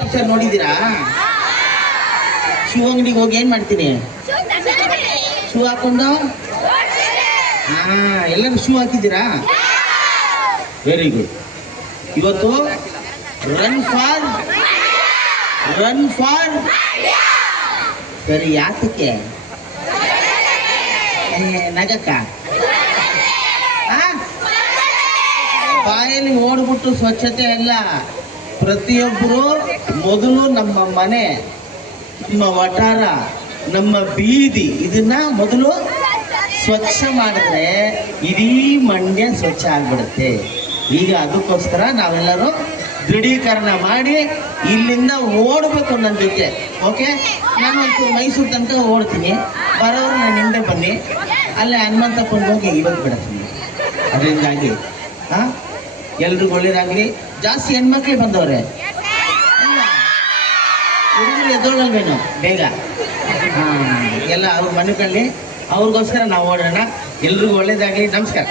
Sir ನೋಡಿದ್ದೀರಾ? Shoe ಅಂಗಡಿಗೆ ಹೋಗಿ ಏನ್ ಮಾಡ್ತೀನಿ? ಶೂ ಹಾಕೊಂಡು ಎಲ್ಲರೂ ಶೂ ಹಾಕಿದ್ದೀರಾ? Very good. ಇವತ್ತು ರನ್ ಫಾರ್ ಸರಿ, ಯಾತಕ್ಕೆ? ನಗಕ್ಕ ಬಾಯಲ್ಲಿ ಓಡ್ಬಿಟ್ಟು ಸ್ವಚ್ಛತೆ ಅಲ್ಲ. ಪ್ರತಿಯೊಬ್ಬರು ಮೊದಲು ನಮ್ಮ ಮನೆ, ನಮ್ಮ ವಠಾರ, ನಮ್ಮ ಬೀದಿ ಇದನ್ನ ಮೊದಲು ಸ್ವಚ್ಛ ಮಾಡಿದ್ರೆ ಇಡೀ ಮಂಡ್ಯ ಸ್ವಚ್ಛ ಆಗ್ಬಿಡುತ್ತೆ. ಈಗ ಅದಕ್ಕೋಸ್ಕರ ನಾವೆಲ್ಲರೂ ದೃಢೀಕರಣ ಮಾಡಿ ಇಲ್ಲಿಂದ ಓಡಬೇಕು ನನ್ನ ಜೊತೆ. ಓಕೆ, ನಾನು ಒಂಚೂರು ಮೈಸೂರು ತನಕ ಓಡ್ತೀನಿ, ಬರೋರು ನಾನು ಹಿಂದೆ ಬನ್ನಿ. ಅಲ್ಲೇ ಹನುಮಂತಪ್ಪನ ಹೋಗಿ ಇವತ್ತು ಬಿಡ್ತೀನಿ. ಅದರಿಂದಾಗಿ ಎಲ್ರಿಗೂ ಒಳ್ಳೇದಾಗಲಿ. ಜಾಸ್ತಿ ಹೆಣ್ಮಕ್ಳೇ ಬಂದವ್ರೆ, ಹುಡುಗರು ಎದ್ದೋಳಲ್ವೇನೋ ಬೇಗ. ಎಲ್ಲ ಅವ್ರ ಮನೆ ಕಳ್ಳಿ, ಅವ್ರಿಗೋಸ್ಕರ ನಾವು ಓಡೋಣ. ಎಲ್ರಿಗೂ ಒಳ್ಳೇದಾಗಲಿ. ನಮಸ್ಕಾರ.